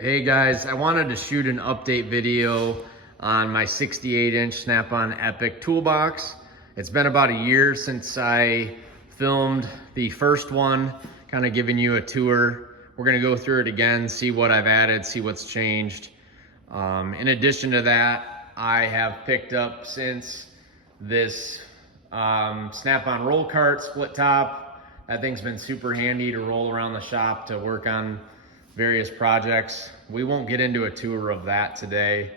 Hey guys, I wanted to shoot an update video on my 68-inch Snap-on Epiq toolbox. It's been about a year since I filmed the first one, kind of giving you a tour. We're gonna go through it again, see what I've added, see what's changed. In addition to that, I have picked up since this Snap-on roll cart split top. That thing's been super handy to roll around the shop to work on various projects. We won't get into a tour of that today.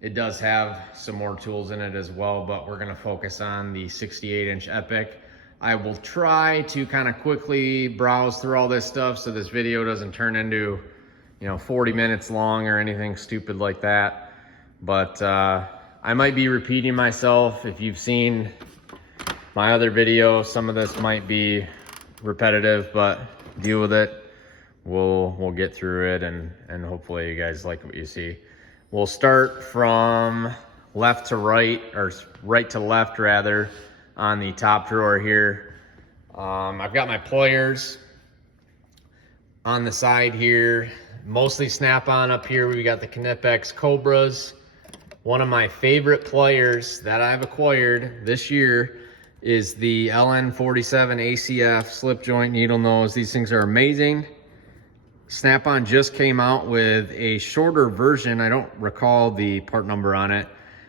It does have some more tools in it as well, but we're gonna focus on the 68-inch Epiq. I will try to kind of quickly browse through all this stuff so this video doesn't turn into 40 minutes long or anything stupid like that. But I might be repeating myself. If you've seen my other video, some of this might be repetitive, but deal with it. We'll get through it and hopefully you guys like what you see. We'll start from left to right, or right to left rather, on the top drawer here. I've got my pliers on the side here, mostly Snap-on up here. We got the Knipex Cobras. One of my favorite pliers that I've acquired this year is the LN47 ACF slip joint needle nose. These things are amazing. Snap-on just came out with a shorter version. I don't recall the part number on it,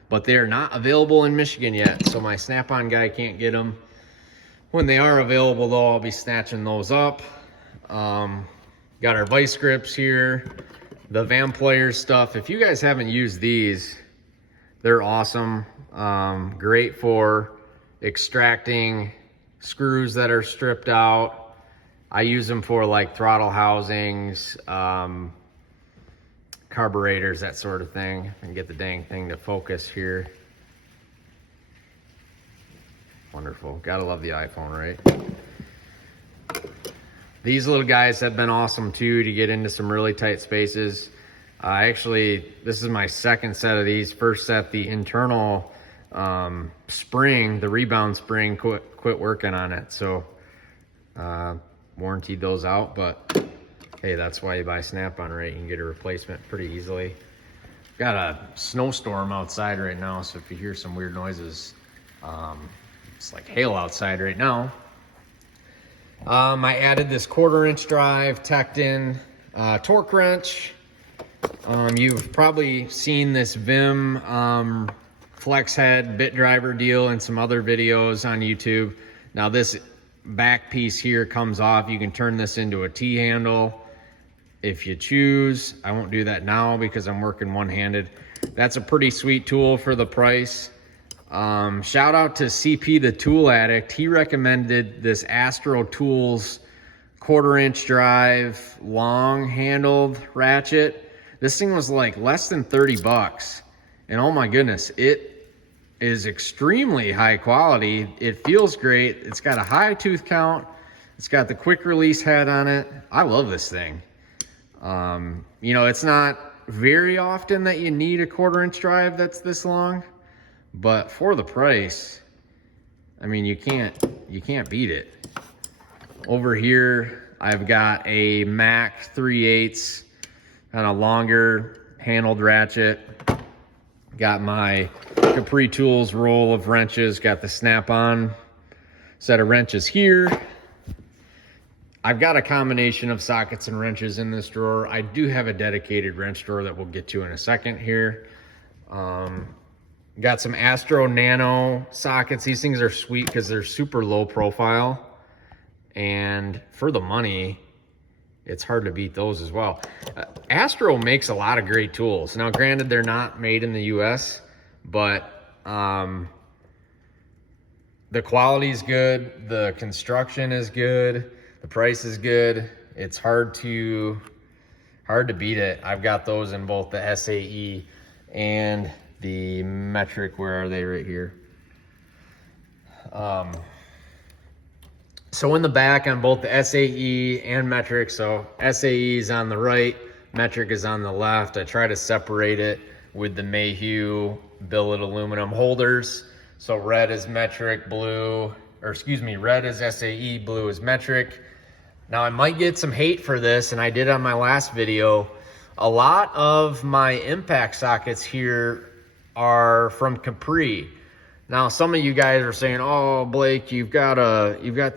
but they are not available in Michigan yet, so my Snap-on guy can't get them. When they are available though, I'll be snatching those up. Got our vice grips here, the Van Pliers stuff. If you guys haven't used these, they're awesome. Great for extracting screws that are stripped out. I use them for like throttle housings, carburetors, that sort of thing. And get the dang thing to focus here. Wonderful. Gotta love the iPhone, right? These little guys have been awesome too to get into some really tight spaces. Actually, this is my second set of these. First set, the internal spring, the rebound spring, quit working on it. So warrantied those out, but hey, that's why you buy Snap-on, right? You can get a replacement pretty easily. Got a snowstorm outside right now, so if you hear some weird noises, it's like hail outside right now. I added this 1/4-inch drive, Tecton torque wrench. You've probably seen this Vim flex head bit driver deal in some other videos on YouTube. Now this back piece here comes off. You can turn this into a T-handle if you choose. I won't do that now because I'm working one-handed. That's a pretty sweet tool for the price. Shout out to CP the Tool Addict. He recommended this Astro Tools 1/4-inch drive long handled ratchet. This thing was like less than 30 bucks, and oh my goodness, it is extremely high quality. It feels great. It's got a high tooth count. It's got the quick release head on it. I love this thing. It's not very often that you need a 1/4-inch drive that's this long, but for the price, I mean, you can't beat it. Over here, I've got a Mac 3/8 kind of longer handled ratchet. Got my Capri Tools roll of wrenches. Got the Snap-on set of wrenches here. I've got a combination of sockets and wrenches in this drawer. I do have a dedicated wrench drawer that we'll get to in a second here. Got some Astro Nano sockets. These things are sweet because they're super low profile, and for the money, it's hard to beat those as well. Astro makes a lot of great tools. Now, granted, they're not made in the US, but the quality is good, the construction is good, the price is good. It's hard to beat it. I've got those in both the SAE and the Metric. Where are they? Right here. So in the back on both the SAE and Metric, so SAE is on the right, Metric is on the left. I try to separate it with the Mayhew billet aluminum holders. So red is Metric, red is SAE, blue is Metric. Now I might get some hate for this, and I did on my last video, A lot of my impact sockets here are from Capri. Now, some of you guys are saying, "Oh, Blake, you've got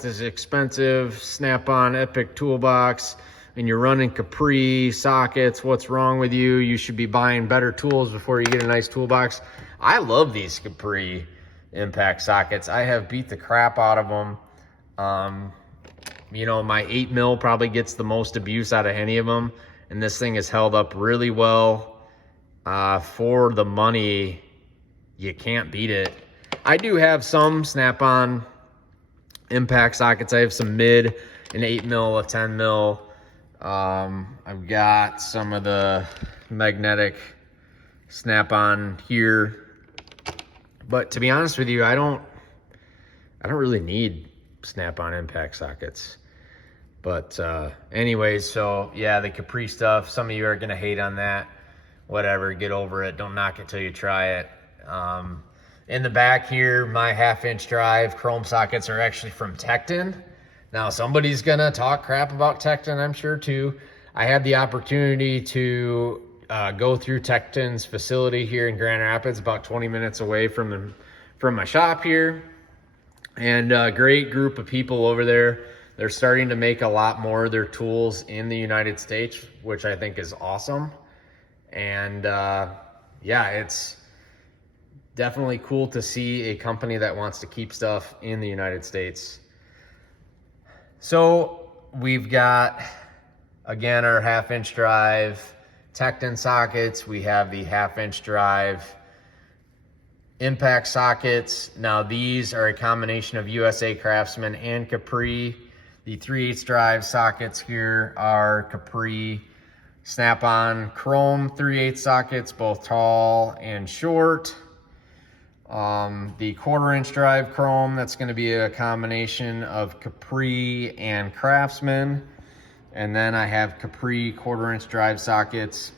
this expensive Snap-on Epiq toolbox, and you're running Capri sockets. What's wrong with you? You should be buying better tools before you get a nice toolbox." I love these Capri impact sockets. I have beat the crap out of them. You know, my 8mm probably gets the most abuse out of any of them, and this thing has held up really well. For the money, you can't beat it. I do have some Snap-on impact sockets. I have some mid, an 8mm, a 10mm. I've got some of the magnetic Snap-on here. But to be honest with you, I don't really need Snap-on impact sockets. But anyways, so yeah, the Capri stuff, some of you are gonna hate on that. Whatever, get over it. Don't knock it till you try it. In the back here, my 1/2-inch drive chrome sockets are actually from Tekton. Now, somebody's gonna talk crap about Tekton, I'm sure too. I had the opportunity to go through Tekton's facility here in Grand Rapids, about 20 minutes away from my shop here. And a great group of people over there. They're starting to make a lot more of their tools in the United States, which I think is awesome. And yeah, it's definitely cool to see a company that wants to keep stuff in the United States. So we've got, again, our 1/2-inch drive Tekton sockets. We have the 1/2-inch drive impact sockets. Now these are a combination of USA Craftsman and Capri. The 3/8 drive sockets here are Capri Snap-on chrome 3/8 sockets, both tall and short. The 1/4-inch drive chrome, that's going to be a combination of Capri and Craftsman. And then I have Capri 1/4-inch drive sockets.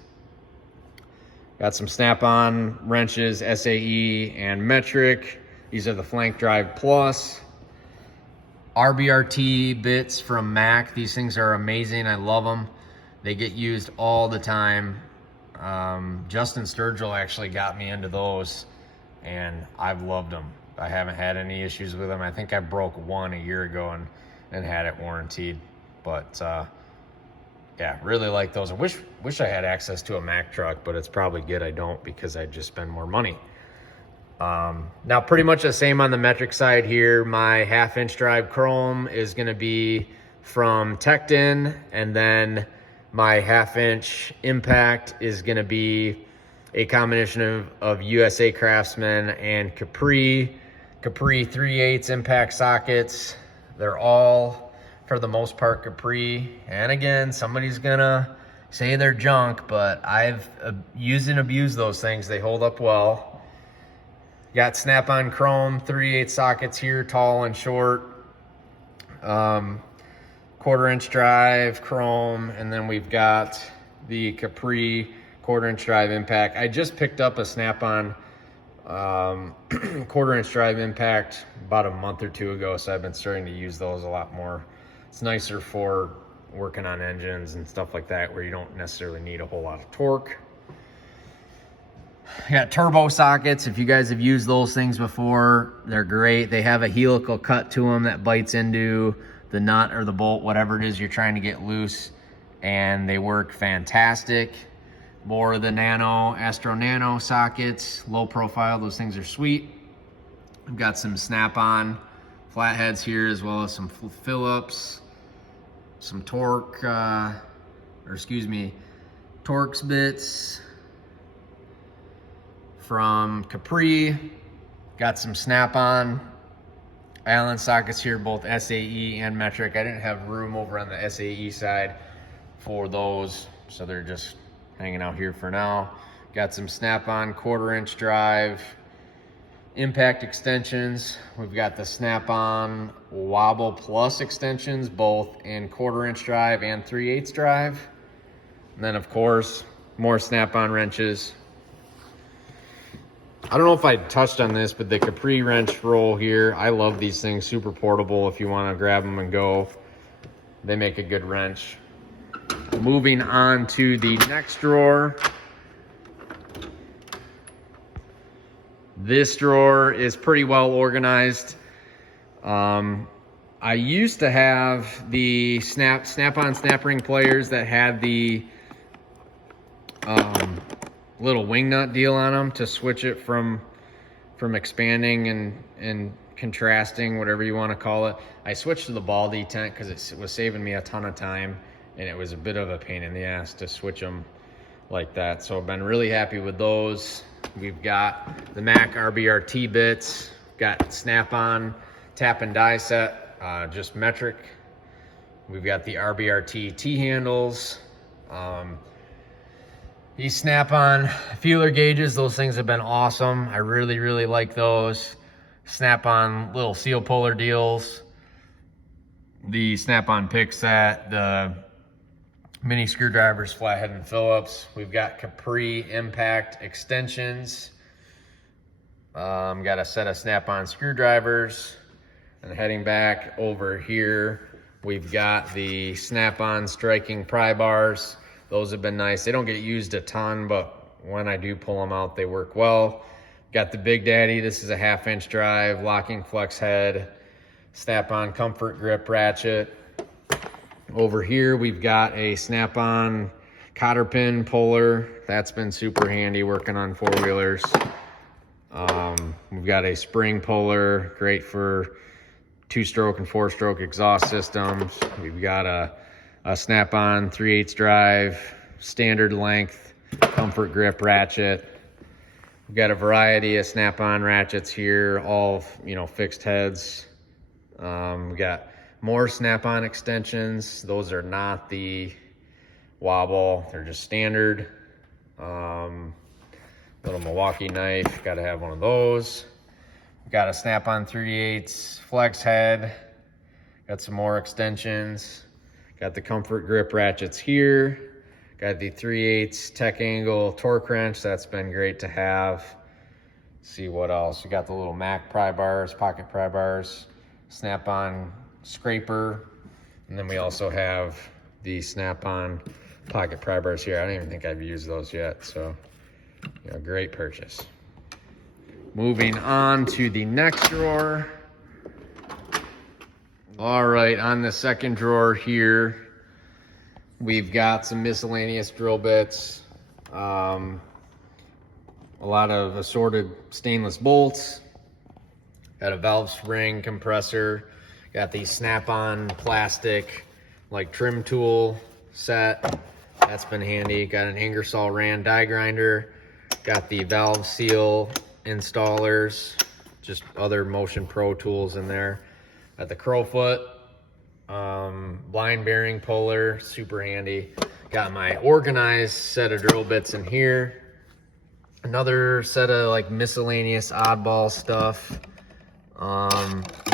Got some Snap-on wrenches, SAE and metric. These are the Flank Drive Plus. RBRT bits from Mac. These things are amazing. I love them. They get used all the time. Justin Sturgill actually got me into those, and I've loved them. I haven't had any issues with them. I think I broke one a year ago and had it warranted. But yeah, really like those. I wish I had access to a Mac truck, but it's probably good I don't, because I'd just spend more money. Now pretty much the same on the metric side here. My 1/2-inch drive chrome is going to be from Tekton, and then my 1/2-inch impact is going to be a combination of USA Craftsman and Capri 3/8 impact sockets. They're all, for the most part, Capri. And again, somebody's gonna say they're junk, but I've used and abused those things. They hold up well. Got Snap-on chrome 3/8 sockets here, tall and short. 1/4-inch drive chrome, and then we've got the Capri 1/4-inch drive impact. I just picked up a Snap-on 1/4-inch drive impact about a month or two ago, so I've been starting to use those a lot more. It's nicer for working on engines and stuff like that, where you don't necessarily need a whole lot of torque. I got turbo sockets. If you guys have used those things before, they're great. They have a helical cut to them that bites into the nut or the bolt, whatever it is you're trying to get loose, and they work fantastic. More of the Astro Nano sockets, low profile. Those things are sweet. I've got some Snap-on flatheads here, as well as some Phillips, some Torx bits from Capri. Got some Snap-on Allen sockets here, both SAE and metric. I didn't have room over on the SAE side for those, so they're just hanging out here for now. Got some Snap-on 1/4-inch drive impact extensions. We've got the Snap-on Wobble Plus extensions, both in 1/4-inch drive and 3/8 drive. And then, of course, more Snap-on wrenches. I don't know if I touched on this, but the Capri wrench roll here, I love these things. Super portable if you want to grab them and go. They make a good wrench. Moving on to the next drawer. This drawer is pretty well organized. I used to have the snap-on snap ring players that had the little wing nut deal on them to switch it from expanding and contrasting, whatever you want to call it. I switched to the ball detent because it was saving me a ton of time, and it was a bit of a pain in the ass to switch them like that. So I've been really happy with those. We've got the Mac RBRT bits, got snap-on tap and die set, just metric. We've got the RBRT T-handles. These snap-on feeler gauges, those things have been awesome. I really, really like those. Snap-on little seal puller deals. The snap-on pick set, the mini screwdrivers, flathead and Phillips. We've got Capri impact extensions. Got a set of snap-on screwdrivers. And heading back over here, we've got the snap-on striking pry bars. Those have been nice. They don't get used a ton, but when I do pull them out, they work well. Got the Big Daddy. This is a 1/2-inch drive, locking flex head, snap-on comfort grip ratchet. Over here, we've got a snap-on cotter pin puller. That's been super handy working on four-wheelers. We've got a spring puller, great for 2-stroke and 4-stroke exhaust systems. We've got a snap-on 3/8 drive, standard length, comfort grip ratchet. We've got a variety of snap-on ratchets here, all fixed heads. We got more snap-on extensions. Those are not the wobble, they're just standard. Little Milwaukee knife, got to have one of those. Got a snap-on 3/8 flex head. Got some more extensions. Got the comfort grip ratchets here. Got the 3/8 tech angle torque wrench. That's been great to have. Let's see what else. We got the little Mac pry bars, pocket pry bars, snap-on scraper. And then we also have the snap-on pocket pry bars here. I don't even think I've used those yet. So, great purchase. Moving on to the next drawer. All right, on the second drawer here, we've got some miscellaneous drill bits, a lot of assorted stainless bolts, got a valve spring compressor, got the snap-on plastic like trim tool set. That's been handy. Got an Ingersoll Rand die grinder, got the valve seal installers, just other Motion Pro tools in there. Got the Crowfoot blind bearing puller, super handy. Got my organized set of drill bits in here. Another set of like miscellaneous oddball stuff.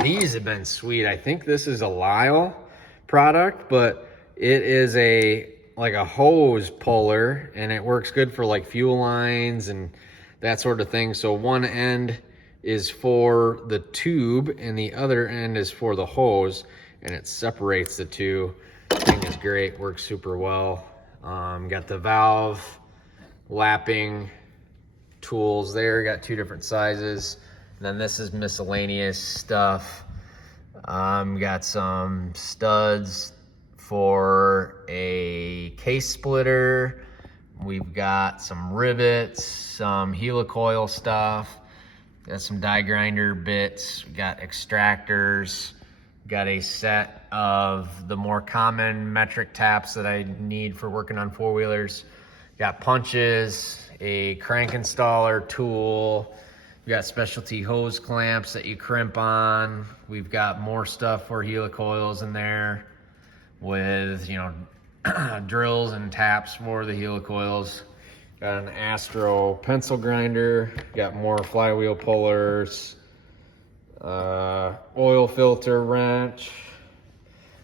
These have been sweet. I think this is a Lyle product, but it is like a hose puller, and it works good for like fuel lines and that sort of thing. So one end is for the tube and the other end is for the hose, and it separates the two. Thing is great, works super well. Got the valve lapping tools there, got 2 different sizes. And then this is miscellaneous stuff. Got some studs for a case splitter. We've got some rivets, some helicoil stuff. Got some die grinder bits. We got extractors. Got a set of the more common metric taps that I need for working on four-wheelers. Got punches, a crank installer tool. We got specialty hose clamps that you crimp on. We've got more stuff for helicoils in there with, drills and taps for the helicoils. Got an Astro pencil grinder. Got more flywheel pullers. Oil filter wrench.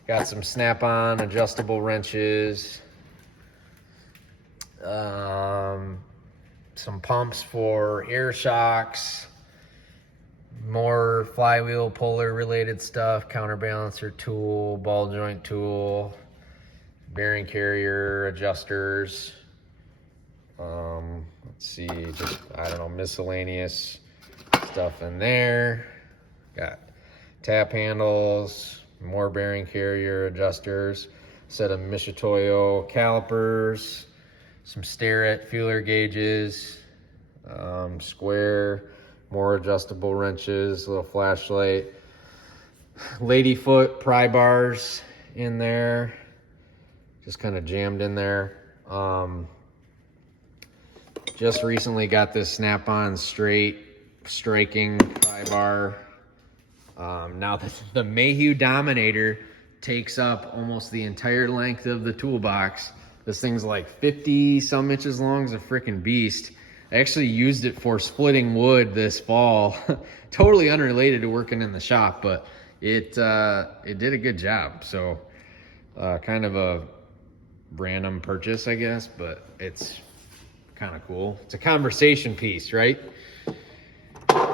Got some snap-on adjustable wrenches. Some pumps for air shocks. More flywheel puller related stuff. Counterbalancer tool, ball joint tool. bearing carrier adjusters. Let's see, just, I don't know, miscellaneous stuff in there. Got tap handles, more bearing carrier adjusters, set of Mishitoyo calipers, some Starrett feeler gauges, square, more adjustable wrenches, little flashlight, ladyfoot pry bars in there, just kind of jammed in there. Just recently got this snap-on straight striking pry bar. Now the Mayhew Dominator takes up almost the entire length of the toolbox. This thing's like 50 some inches long. It's a freaking beast. I actually used it for splitting wood this fall. Totally unrelated to working in the shop, but it did a good job. So kind of a random purchase, I guess, but it's kind of cool. It's a conversation piece, right?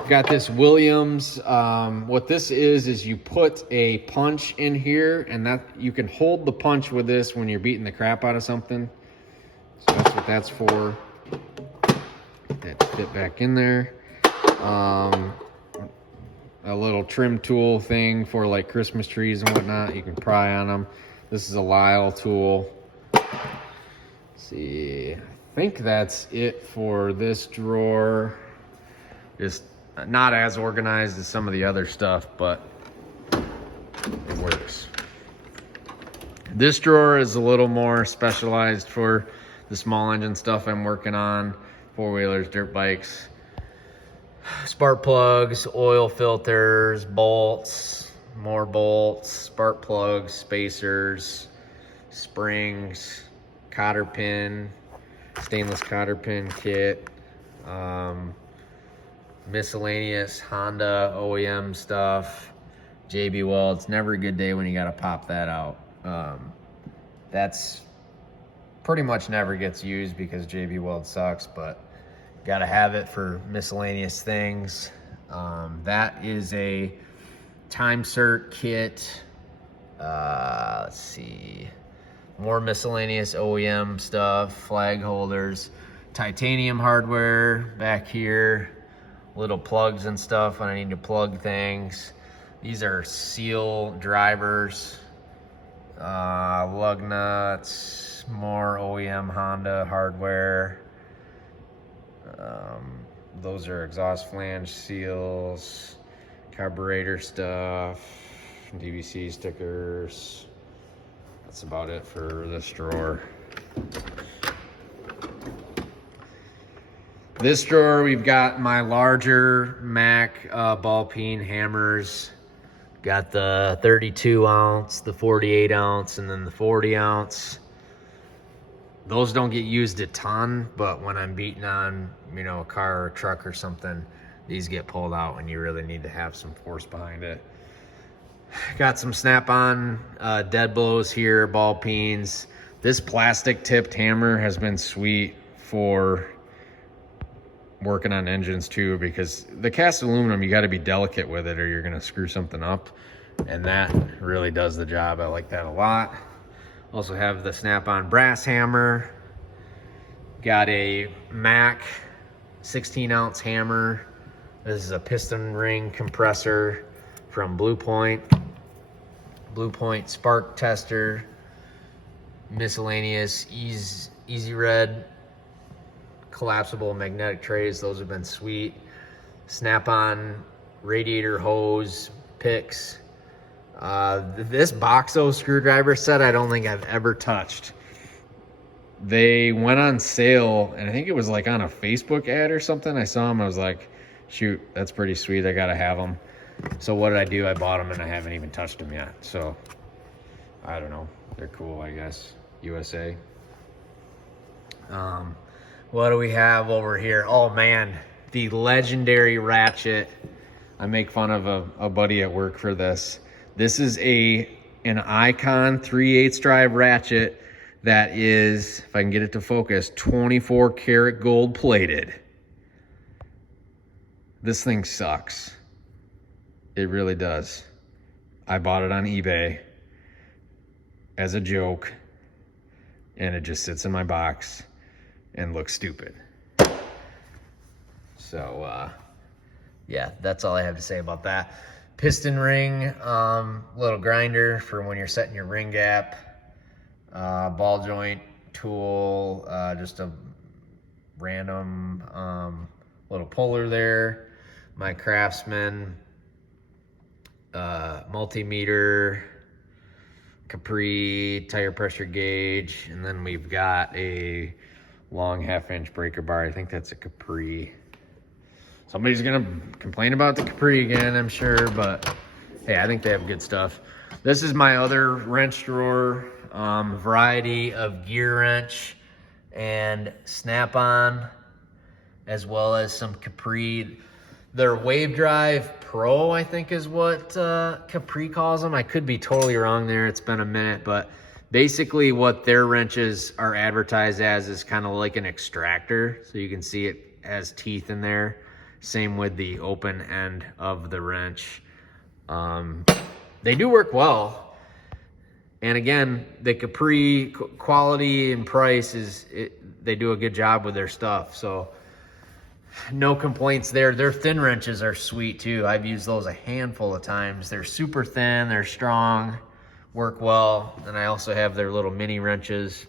Got this Williams. What this is you put a punch in here, and that you can hold the punch with this when you're beating the crap out of something. So that's what that's for. Get that to fit back in there. A little trim tool thing for like Christmas trees and whatnot. You can pry on them. This is a Lyle tool. Let's see, I think that's it for this drawer. Just not as organized as some of the other stuff, but it works. This drawer is a little more specialized for the small engine stuff I'm working on. Four-wheelers, dirt bikes, spark plugs, oil filters, bolts, more bolts, spark plugs, spacers, springs, cotter pin, stainless cotter pin kit, miscellaneous Honda OEM stuff, JB Weld. It's never a good day when you got to pop that out. That's pretty much never gets used because JB Weld sucks, but got to have it for miscellaneous things. That is a time cert kit. Let's see, more miscellaneous OEM stuff, flag holders, titanium hardware back here, little plugs and stuff when I need to plug things. These are seal drivers, lug nuts, more OEM Honda hardware. Those are exhaust flange seals, carburetor stuff, DBC stickers. That's about it for this drawer. This drawer, we've got my larger Mac ball peen hammers. Got the 32 ounce, the 48 ounce, and then the 40 ounce. Those don't get used a ton, but when I'm beating on, you know, a car or a truck or something, these get pulled out when you really need to have some force behind it. Got some snap-on dead blows here, ball peens. This plastic tipped hammer has been sweet for working on engines too, because the cast aluminum, you got to be delicate with it or you're going to screw something up, and that really does the job. I like that a lot. Also have the snap-on brass hammer. Got a Mac 16 ounce hammer. This is a piston ring compressor from Blue Point. Blue Point spark tester, miscellaneous Easy Red collapsible magnetic trays. Those have been sweet. Snap-on radiator hose picks. This Boxo screwdriver set I don't think I've ever touched. They went on sale, and I think it was like on a Facebook ad or something. I saw them, I was like, shoot, that's pretty sweet, I gotta have them. So what did I do? I bought them and I haven't even touched them yet. So I don't know, they're cool, I guess. USA. What do we have over here? Oh man, the legendary ratchet. I make fun of a buddy at work for this. This is an Icon 3/8 drive ratchet that is, if I can get it to focus, 24 karat gold plated. This thing sucks. It really does. I bought it on eBay as a joke. and it just sits in my box and looks stupid. So, yeah, that's all I have to say about that. Piston ring, little grinder for when you're setting your ring gap. Ball joint tool, just a random little puller there. My Craftsman multimeter, Capri tire pressure gauge, and then we've got a long 1/2-inch breaker bar. I think that's a Capri. Somebody's gonna complain about the Capri again, I'm sure, but hey, I think they have good stuff. This is my other wrench drawer, variety of gear wrench and snap-on, as well as some Capri. Their Wave Drive Pro, I think is what Capri calls them. I could be totally wrong there. It's been a minute, but basically what their wrenches are advertised as is kind of like an extractor. So you can see it has teeth in there. Same with the open end of the wrench. They do work well. And again, the Capri quality and price they do a good job with their stuff. So no complaints there. Their thin wrenches are sweet too. I've used those a handful of times. They're super thin, they're strong, work well. And I also have their little mini wrenches.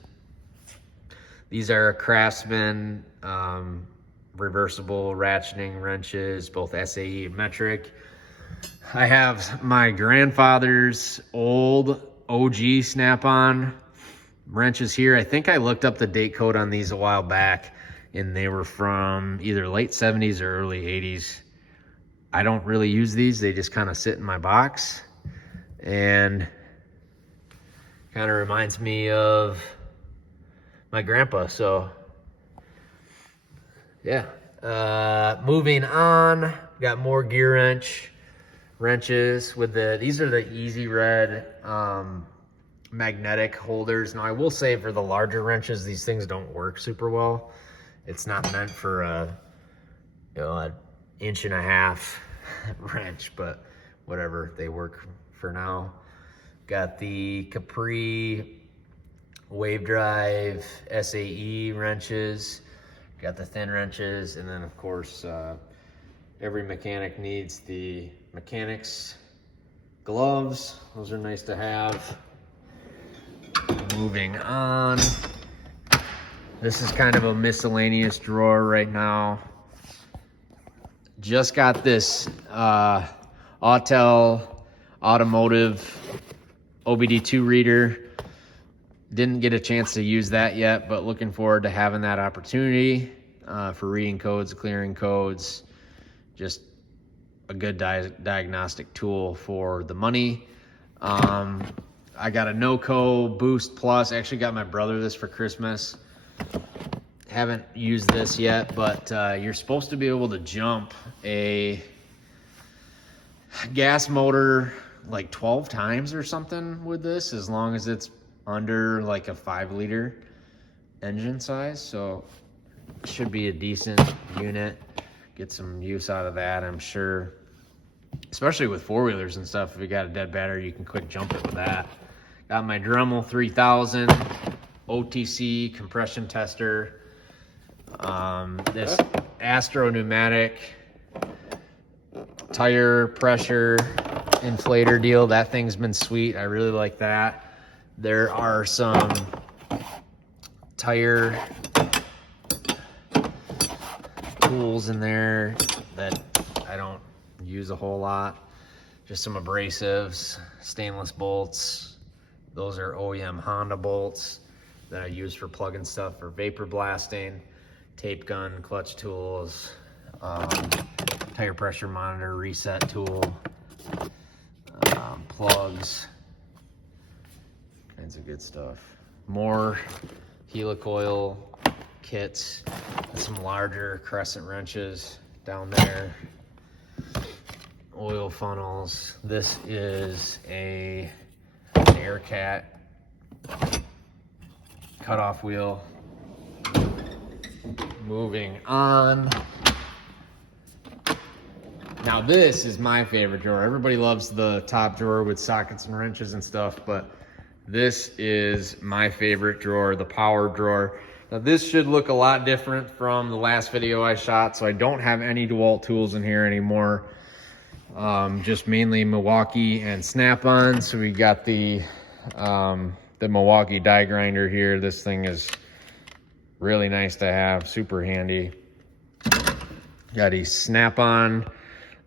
These are Craftsman reversible ratcheting wrenches, both SAE and metric. I have my grandfather's old OG snap-on wrenches here. I think I looked up the date code on these a while back, and they were from either late 70s or early 80s. I don't really use these. They just kind of sit in my box, and kind of reminds me of my grandpa. So yeah, moving on, got more gear wrenches with these are the Easy Red magnetic holders. Now I will say for the larger wrenches, these things don't work super well. It's not meant for an 1.5 inch wrench, but whatever, they work for now. Got the Capri Wave Drive SAE wrenches. Got the thin wrenches, and then of course every mechanic needs the mechanics gloves. Those are nice to have. Moving on. This is kind of a miscellaneous drawer right now. Just got this Autel Automotive OBD2 reader. Didn't get a chance to use that yet, but looking forward to having that opportunity for reading codes, clearing codes. Just a good diagnostic tool for the money. I got a NoCo Boost Plus. I actually got my brother this for Christmas. Haven't used this yet, but you're supposed to be able to jump a gas motor like 12 times or something with this, as long as it's under like a 5-liter engine size. So it should be a decent unit. Get some use out of that, I'm sure. Especially with 4-wheelers and stuff. If you got a dead battery, you can quick jump it with that. Got my Dremel 3000 OTC compression tester. This Astro pneumatic tire pressure inflator deal. That thing's been sweet. I really like that. There are some tire tools in there that I don't use a whole lot. Just some abrasives, stainless bolts. Those are OEM Honda bolts that I use for plugging stuff for vapor blasting. Tape gun, clutch tools, tire pressure monitor, reset tool, plugs, kinds of good stuff. More helicoil kits, some larger crescent wrenches down there, oil funnels. This is an Aircat cutoff wheel. Moving on. Now this is my favorite drawer. Everybody loves the top drawer with sockets and wrenches and stuff, but This is my favorite drawer, the power drawer. Now this should look a lot different from the last video I shot, so I don't have any DeWalt tools in here anymore. Just mainly Milwaukee and Snap-on. So we got the Milwaukee die grinder here. This thing is really nice to have, super handy. Got a Snap-on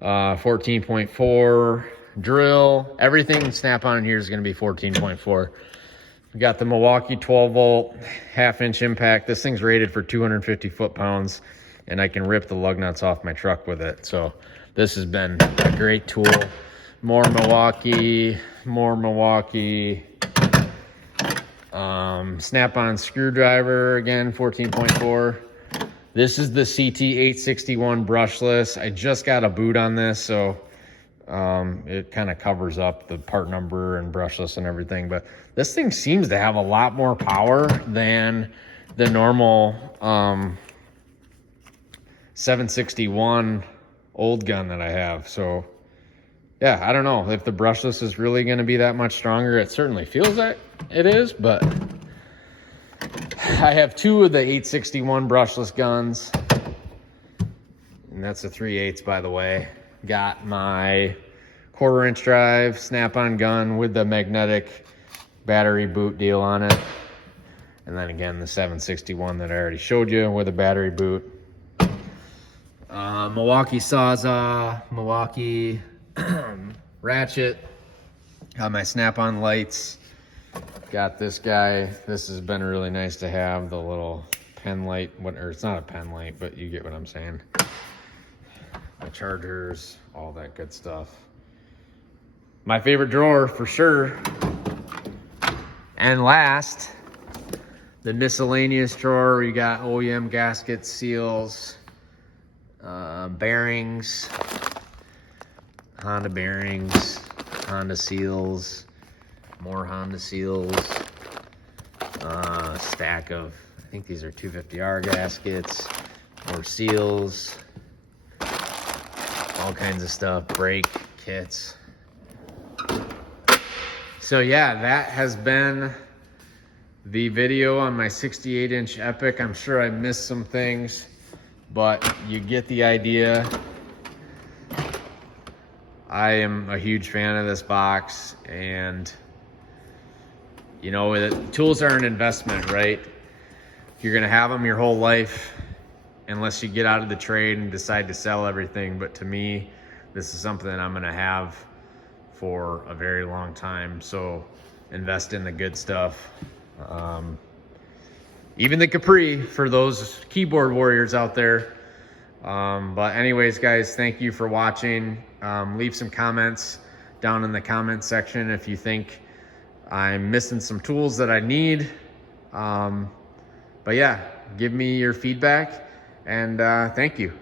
14.4 drill. Everything Snap-on here is going to be 14.4. We got the Milwaukee 12 volt 1/2 inch impact. This thing's rated for 250 foot-pounds, and I can rip the lug nuts off my truck with it. So this has been a great tool. More Milwaukee. Snap-on screwdriver, again, 14.4. This is the CT861 brushless. I just got a boot on this, so it kind of covers up the part number and brushless and everything. But this thing seems to have a lot more power than the normal 761 old gun that I have. So yeah, I don't know if the brushless is really going to be that much stronger. It certainly feels like it is, but I have 2 of the 861 brushless guns, and that's a 3/8, by the way. Got my 1/4 inch drive Snap-on gun with the magnetic battery boot deal on it, and then again the 761 that I already showed you with a battery boot. Milwaukee Sawzall, Milwaukee ratchet. Got my Snap-on lights. Got this guy. This has been really nice to have, the little pen light. Or it's not a pen light, but you get what I'm saying. My chargers, all that good stuff. My favorite drawer for sure. And last, the miscellaneous drawer. We got OEM gaskets, seals, bearings, Honda bearings, Honda seals, more Honda seals, stack of, I think these are 250R gaskets, more seals, all kinds of stuff, brake kits. So yeah, that has been the video on my 68-inch Epiq. I'm sure I missed some things, but you get the idea. I am a huge fan of this box, and you know, tools are an investment, right? You're gonna have them your whole life unless you get out of the trade and decide to sell everything. But to me, this is something that I'm gonna have for a very long time. So invest in the good stuff. Even the Capri for those keyboard warriors out there. But anyways, guys, thank you for watching. Leave some comments down in the comment section if you think I'm missing some tools that I need. But yeah, give me your feedback, and thank you.